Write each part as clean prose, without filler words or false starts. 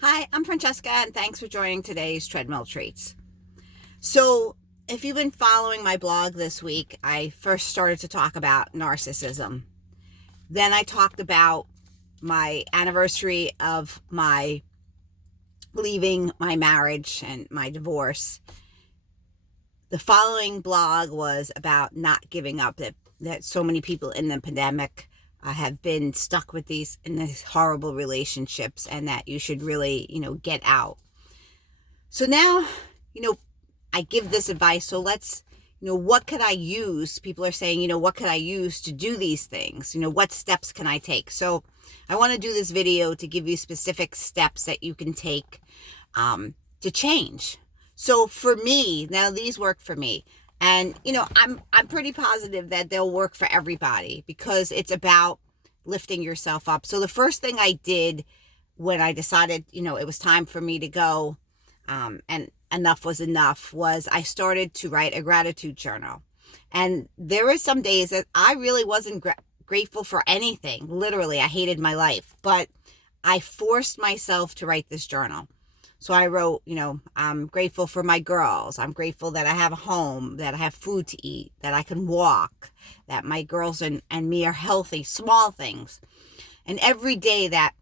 Hi, I'm Francesca, and thanks for joining today's Treadmill Treats. So, if you've been following my blog this week, I first started to talk about narcissism. Then I talked about my anniversary of my leaving my marriage and my divorce. The following blog was about not giving up, that so many people in the pandemic have been stuck with these horrible relationships, and that you should really, get out. So now, you know, I give this advice. So let's, what could I use? People are saying, what could I use to do these things? What steps can I take? So I want to do this video to give you specific steps that you can take to change. So for me, now these work for me. And, I'm pretty positive that they'll work for everybody because it's about lifting yourself up. So the first thing I did when I decided, it was time for me to go, and enough was enough, was I started to write a gratitude journal. And there were some days that I really wasn't grateful for anything. Literally, I hated my life, but I forced myself to write this journal. So I wrote, I'm grateful for my girls. I'm grateful that I have a home, that I have food to eat, that I can walk, that my girls and me are healthy, small things. And every day that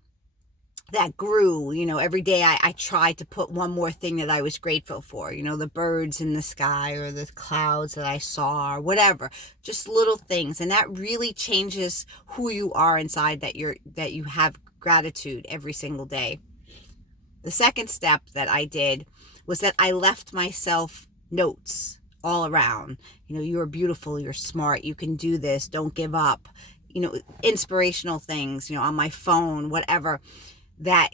grew, every day I tried to put one more thing that I was grateful for, the birds in the sky or the clouds that I saw or whatever, just little things. And that really changes who you are inside, that you have gratitude every single day. The second step that I did was that I left myself notes all around. You're beautiful, you're smart, you can do this, don't give up, inspirational things, on my phone, whatever. That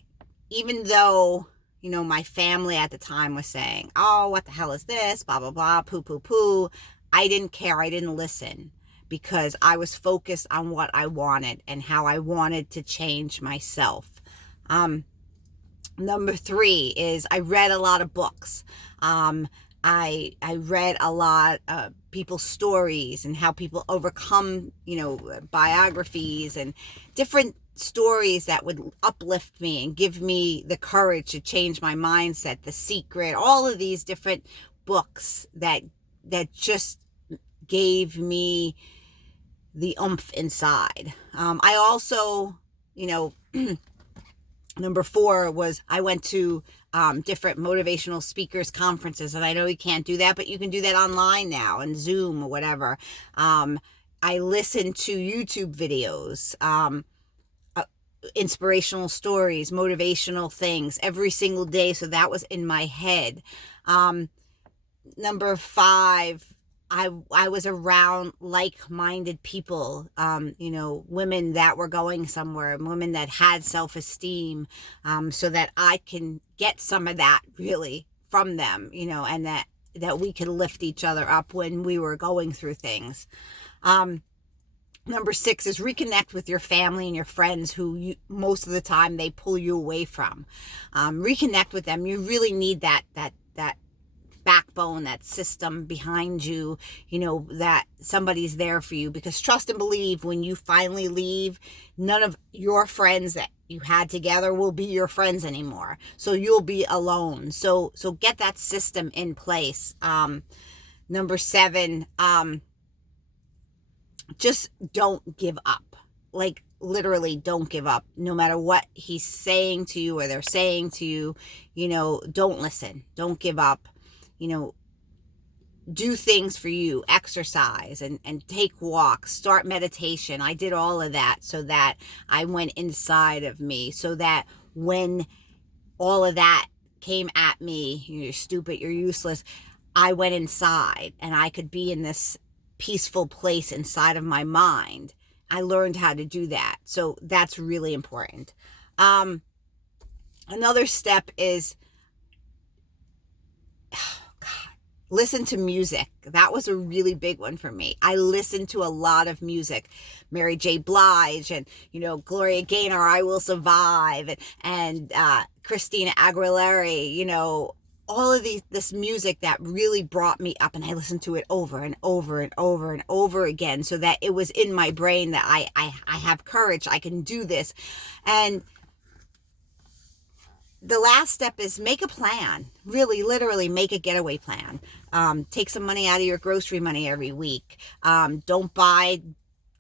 even though, my family at the time was saying, oh, what the hell is this, blah, blah, blah, poo, poo, poo, I didn't care. I didn't listen because I was focused on what I wanted and how I wanted to change myself. Number 3 is I read a lot of books. I read a lot of people's stories and how people overcome, biographies and different stories that would uplift me and give me the courage to change my mindset. The Secret, all of these different books that just gave me the oomph inside. I also, number 4 was I went to different motivational speakers conferences, and I know you can't do that, but you can do that online now and Zoom or whatever. I listened to YouTube videos, inspirational stories, motivational things every single day. So that was in my head. Number 5, I was around like-minded people, women that were going somewhere, women that had self-esteem, so that I can get some of that really from them, and that we could lift each other up when we were going through things. Number 6 is reconnect with your family and your friends who most of the time they pull you away from. Reconnect with them. You really need that backbone, that system behind you, that somebody's there for you, because trust and believe, when you finally leave, none of your friends that you had together will be your friends anymore. So you'll be alone. So get that system in place. Number 7, just don't give up. Like, literally don't give up. No matter what he's saying to you or they're saying to you, don't listen. Don't give up. Do things for you, exercise and take walks, start meditation. I did all of that so that I went inside of me, so that when all of that came at me, you're stupid, you're useless, I went inside and I could be in this peaceful place inside of my mind. I learned how to do that. So that's really important. Another step is, listen to music. That was a really big one for me. I listened to a lot of music. Mary J. Blige and, Gloria Gaynor, I Will Survive, and Christina Aguilera, all of this music that really brought me up, and I listened to it over and over and over and over again, so that it was in my brain that I have courage, I can do this. And The last step is make a plan. Really, literally make a getaway plan. Take some money out of your grocery money every week. Don't buy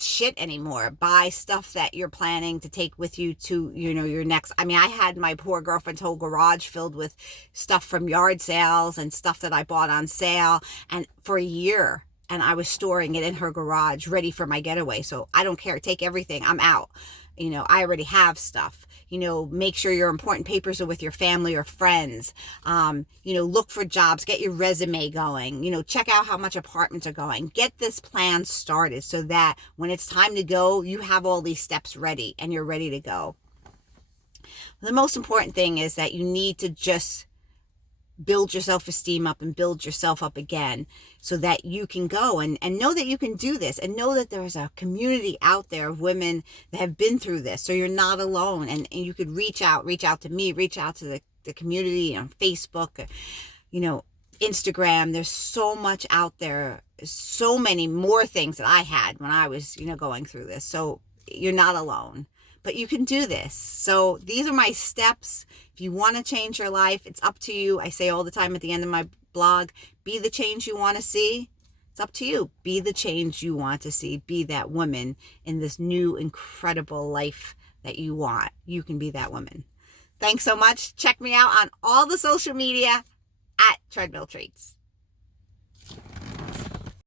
shit anymore. Buy stuff that you're planning to take with you to, your next. I mean, I had my poor girlfriend's whole garage filled with stuff from yard sales and stuff that I bought on sale, and for a year. And I was storing it in her garage ready for my getaway. So I don't care. Take everything. I'm out. I already have stuff. Make sure your important papers are with your family or friends. Look for jobs, get your resume going, check out how much apartments are going. Get this plan started so that when it's time to go, you have all these steps ready and you're ready to go. The most important thing is that you need to just build your self-esteem up and build yourself up again so that you can go and know that you can do this, and know that there's a community out there of women that have been through this. So you're not alone, and you could reach out to me, reach out to the community on Facebook, Instagram. There's so much out there, so many more things that I had when I was, going through this. So you're not alone. But you can do this. So these are my steps. If you want to change your life, it's up to you. I say all the time at the end of my blog, be the change you want to see. It's up to you. Be the change you want to see. Be that woman in this new, incredible life that you want. You can be that woman. Thanks so much. Check me out on all the social media at Treadmill Treats.